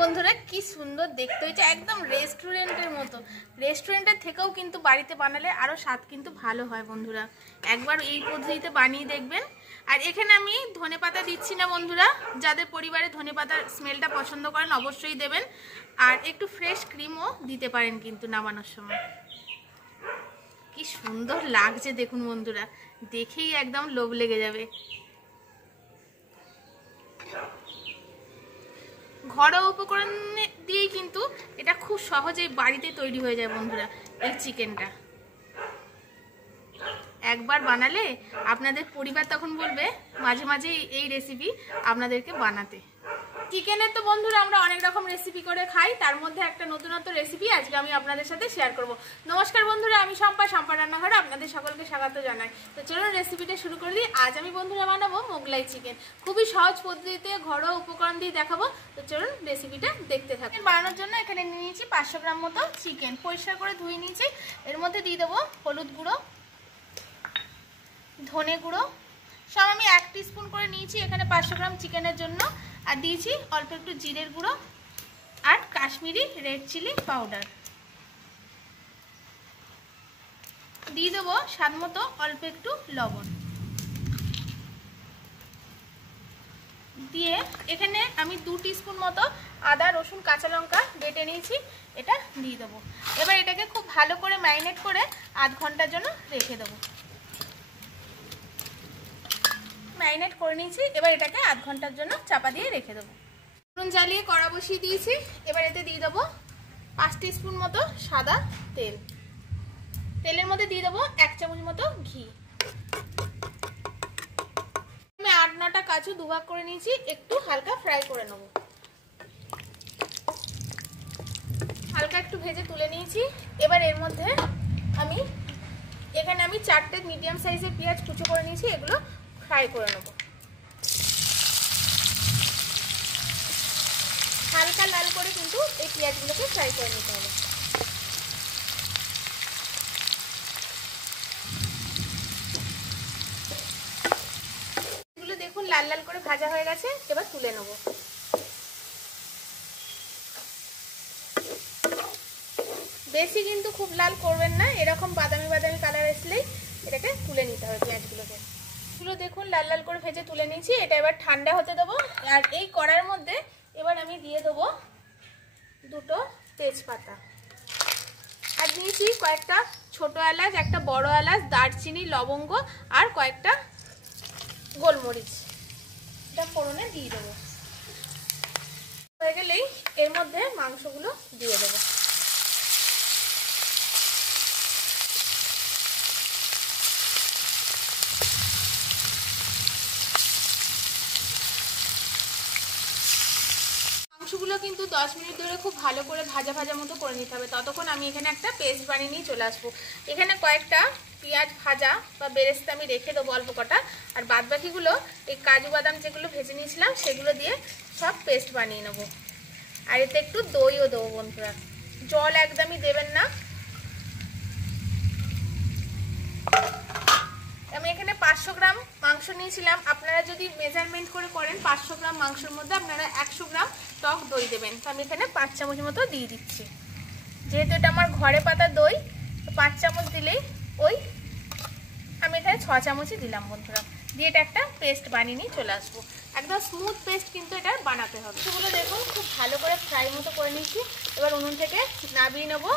বন্ধুরা কি সুন্দর দেখতে হয়েছে, একদম রেস্টুরেন্টের মতো। রেস্টুরেন্টের থেকেও কিন্তু বাড়িতে বানালে আরও স্বাদ কিন্তু ভালো হয় বন্ধুরা। একবার এই পদ্ধতিতে বানিয়ে দেখবেন। আর এখানে আমি ধনেপাতা দিচ্ছি না বন্ধুরা, যাদের পরিবারে ধনেপাতার স্মেলটা পছন্দ করেন অবশ্যই দেবেন। আর একটু ফ্রেশ ক্রিমও দিতে পারেন কিন্তু নামানোর সময়। কি সুন্দর লাগছে দেখুন বন্ধুরা, দেখেই একদম লোভ লেগে যাবে। ঘরোয়া উপকরণ দিয়েই কিন্তু এটা খুব সহজেই বাড়িতে তৈরি হয়ে যায় বন্ধুরা। এই চিকেনটা একবার বানালে আপনাদের পরিবার তখন বলবে মাঝে মাঝে এই রেসিপি আপনাদেরকে বানাতে। চিকেনের তো বন্ধুরা আমরা অনেক রকম রেসিপি করে খাই, তার মধ্যে একটা নতুনত্ব রেসিপি আজকে আমি আপনাদের সাথে শেয়ার করব। নমস্কার বন্ধুরা, আমি শম্পা রান্নাঘরে আপনাদের সকলকে স্বাগত জানাই। তো চলুন রেসিপিটা শুরু করে দিই। আজ আমি বন্ধুরা বানাবো মোগলাই চিকেন, খুবই সহজ পদ্ধতিতে ঘরোয়া উপকরণ দিয়ে দেখাবো। তো চলুন রেসিপিটা দেখতে থাকুন। বানানোর জন্য এখানে নিয়ে নিয়েছি 500 গ্রাম মতো চিকেন, পরিষ্কার করে ধুয়ে নিয়েছি। এর মধ্যে দিয়ে দেবো হলুদ গুঁড়ো, ধনে গুঁড়ো, সব আমি 1 টিস্পুন করে নিয়েছি এখানে 500 গ্রাম চিকেনের জন্য। আর দিয়েছি অল্প একটু জিরের গুঁড়ো আর কাশ্মীরি রেড চিলি পাউডার। দিয়ে দেবো স্বাদ মতো অল্প একটু লবণ। দিয়ে এখানে আমি 2 টিস্পুন মতো আদা রসুন কাঁচা লঙ্কা বেটে নিয়েছি, এটা দিয়ে দেবো। এবার এটাকে খুব ভালো করে ম্যারিনেট করে আধ ঘন্টার জন্য রেখে দেবো। ম্যারিনেট করে নিয়েছি, এবার এটাকে আধ ঘন্টার জন্য চাপা দিয়ে রেখে দেবো। নুন জ্বালিয়ে কড়া বসিয়ে দিয়েছি। এবার এতে দিয়ে দেবো 5 টিস্পুন মতো সাদা তেল। তেলের মধ্যে দিয়ে দেবো 1 চামচ মতো ঘি। আমি 8-9টা কাজু দুভাগ করে নিয়েছি, একটু হালকা ফ্রাই করে নেব। হালকা একটু ভেজে তুলে নিয়েছি। এবার এর মধ্যে এখানে আমি 4টে মিডিয়াম সাইজের পেঁয়াজ কুচো করে নিয়েছি, এগুলো ফ্রাই করে নেব। হালকা লাল করে কিন্তু এই পেঁয়াজগুলোকে ফ্রাই করে নিতে হবে। এগুলো দেখুন লাল লাল করে ভাজা হয়ে গেছে, এবার তুলে নেব। বেশি কিন্তু খুব লাল করবেন না, এরকম বাদামি বাদামি কালার আসলেই এটাকে তুলে নিতে হবে পেঁয়াজগুলোকে। এগুলো দেখুন লাল লাল করে ভেজে তুলে নিয়েছি, এটা এবার ঠান্ডা হতে দেবো। আর এই কড়ার মধ্যে এবার আমি দিয়ে দেবো 2টো তেজপাতা। আর দিয়েছি কয়েকটা ছোট এলাচ, একটা বড় এলাচ, দারচিনি, লবঙ্গ আর কয়েকটা গোলমরিচ। এটা ফোড়নে দিয়ে দেবো। হয়ে গেলেই এর মধ্যে মাংসগুলো দিয়ে দেবো। মাংসগুলো কিন্তু 10 মিনিট ধরে খুব ভালো করে ভাজা ভাজা মতো করে নিতে হবে। ততক্ষণ আমি এখানে একটা পেস্ট বানিয়ে নিয়ে চলে আসবো। এখানে কয়েকটা পেঁয়াজ ভাজা বা বেরেস্তা আমি রেখে দেবো অল্প কটা, আর বাদ বাকিগুলো এই কাজু বাদাম যেগুলো ভেজে নিয়েছিলাম সেগুলো দিয়ে সব পেস্ট বানিয়ে নেব। আর এতে একটু দইও দেবো বন্ধুরা, জল একদমই দেবেন না। আমি এখানে 500 গ্রাম মাংস নিয়েছিলাম, আপনারা যদি মেজারমেন্ট করে করেন 500 গ্রাম মাংসের মধ্যে আপনারা 100 গ্রাম টক দই দেবেন। তো আমি এখানে 5 চামচ মতো দিয়ে দিচ্ছি। যেহেতু এটা আমার ঘরে পাতা দই, তো 5 চামচ দিলেই আমি এখানে 6 চামচই দিলাম বন্ধুরা। দিয়ে এটা একটা পেস্ট বানিয়ে নিয়ে চলে আসবো। একদম স্মুথ পেস্ট কিন্তু এটা বানাতে হবে। সেগুলো দেখুন খুব ভালো করে ফ্রাই মতো করে নিচ্ছি। এবার উনুন থেকে নামিয়ে নেবো।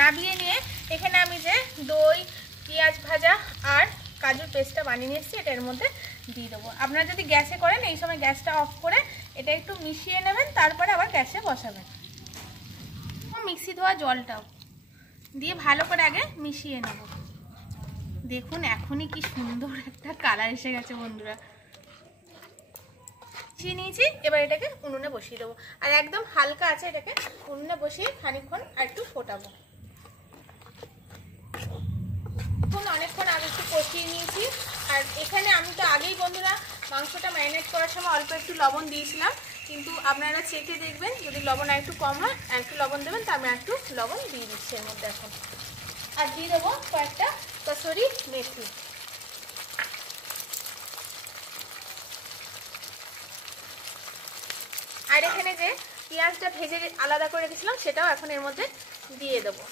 নামিয়ে নিয়ে এখানে আমি যে দই, পেঁয়াজ ভাজা আর কাজুর পেস্টটা বানিয়ে নিয়ে এসেছি, এটা এর মধ্যে দিয়ে দেবো। আপনারা যদি গ্যাসে করেন এই সময় গ্যাসটা অফ করে এটা একটু মিশিয়ে নেবেন, তারপরে আবার গ্যাসে বসাবেন। মিক্সি ধোয়া জলটাও দিয়ে ভালো করে আগে মিশিয়ে নেব। দেখুন এখনই কি সুন্দর একটা কালার এসে গেছে বন্ধুরা। মিশিয়ে নিয়েছি, এবার এটাকে উনুনে বসিয়ে দেবো। আর একদম হালকা আছে এটাকে উনুনে বসিয়ে খানিকক্ষণ আর একটু ফোটাবো। অনেকক্ষণ আগে একটু কষিয়ে নিয়েছি। আর এখানে আমি তো আগেই বন্ধুরা মাংসটা ম্যারিনেট করার সময় অল্প একটু লবণ দিয়েছিলাম, কিন্তু আপনারা চেখে দেখবেন যদি লবণ আর একটু কম হয় আর একটু লবণ দেবেন। তো আমি একটু লবণ দিয়ে দিচ্ছি এর মধ্যে এখন। আর দিয়ে দেবো কয়েকটা কসুরি মেথি। আর এখানে যে পেঁয়াজটা ভেজে আলাদা করে রেখেছিলাম সেটাও এখন এর মধ্যে দিয়ে দেবো।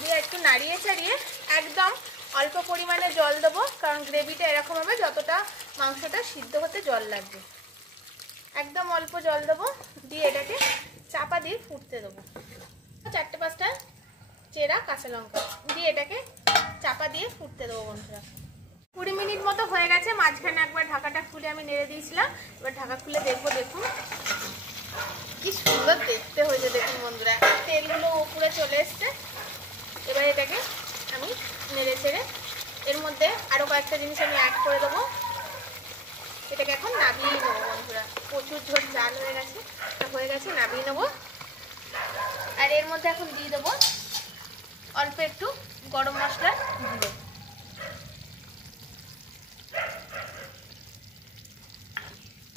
দিয়ে একটু নাড়িয়ে চাড়িয়ে একদম অল্প পরিমাণে জল দেবো, কারণ গ্রেভিটা এরকম হবে যতটা মাংসটা সিদ্ধ হতে জল লাগবে। একদম অল্প জল দেবো, দিয়ে এটাকে চাপা দিয়ে ফুটতে দেবো। 4-5টা চেরা কাঁচা লঙ্কা দিয়ে এটাকে চাপা দিয়ে ফুটতে দেবো বন্ধুরা। 20 মিনিট মতো হয়ে গেছে। মাঝখানে একবার ঢাকাটা খুলে আমি নেড়ে দিয়েছিলাম, এবার ঢাকা খুলে দেখবো। দেখুন কি সুন্দর দেখতে হয়েছে, দেখুন বন্ধুরা, তেলগুলো উপরে চলে এসছে। এবার এটাকে আমি নেড়ে চেড়ে এর মধ্যে আরও কয়েকটা জিনিস আমি অ্যাড করে দেবো। এটাকে এখন নামিয়ে নেবো বন্ধুরা, প্রচুর ঝোল জাল হয়ে গেছে, নামিয়ে নেবো। আর এর মধ্যে এখন দিয়ে দেবো অল্প একটু গরম মশলার গুঁড়ো,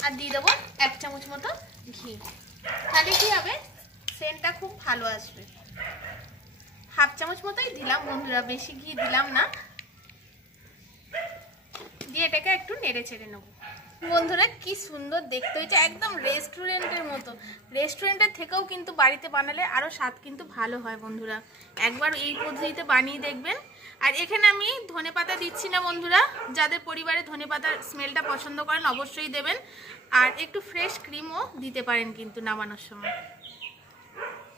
আর দিয়ে দেবো 1 চামচ মতো ঘি। তাহলে কি হবে, সেন্টটা খুব ভালো আসবে। 1/2 চামচ মতোই দিলাম বন্ধুরা, বেশি ঘি দিলাম না। দিয়ে এটাকে একটু নেড়ে চেড়ে নেবো। বন্ধুরা কি সুন্দর দেখতে হয়েছে, একদম রেস্টুরেন্টের মতো। রেস্টুরেন্টের থেকেও কিন্তু বাড়িতে বানালে আরও স্বাদ কিন্তু ভালো হয় বন্ধুরা, একবার এই পদ্ধতিতে বানিয়ে দেখবেন। আর এখানে আমি ধনেপাতা দিচ্ছি না বন্ধুরা, যাদের পরিবারে ধনেপাতার স্মেলটা পছন্দ করেন অবশ্যই দেবেন। আর একটু ফ্রেশ ক্রিমও দিতে পারেন কিন্তু নামানোর সময়।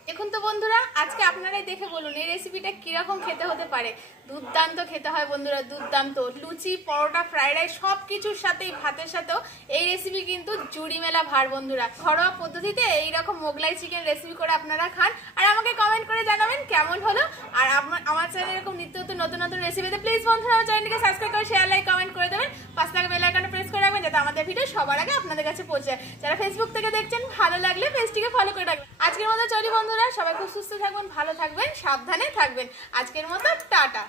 দেখুন তো বন্ধুরা, আজকে আপনারাই দেখে বলুন এই রেসিপিটা কিরকম খেতে হতে পারে। দুর্দান্ত খেতে হয় বন্ধুরা, দুর্দান্ত। লুচি, পরোটা, ফ্রাইড রাইস সব কিছুর সাথেই, ভাতের সাথেও এই রেসিপি কিন্তু জুড়ি মেলা ভার বন্ধুরা। ঘরোয়া পদ্ধতিতে এইরকম মোগলাই চিকেন রেসিপি করে আপনারা খান, আর আমাকে কমেন্ট করে জানাবেন কেমন হলো। আর আমার চ্যানেলে এরকম নিত্য নতুন নতুন রেসিপিতে প্লিজ বন্ধুরা আমার চ্যানেলটিকে সাবস্ক্রাইব করে শেয়ার, লাইক, কমেন্ট করে দেবেন। পাশে থাকা বেল আইকনটা প্রেস করে রাখবেন যাতে আমাদের ভিডিও সবার আগে আপনাদের কাছে পৌঁছায়। যারা ফেসবুক থেকে দেখছেন, ভালো লাগলে পেজটিকে ফলো করে রাখবেন। আজকের মতো চলি বন্ধুরা, সবাই খুব সুস্থ থাকবেন, ভালো থাকবেন, সাবধানে থাকবেন। আজকের মতো টাটা।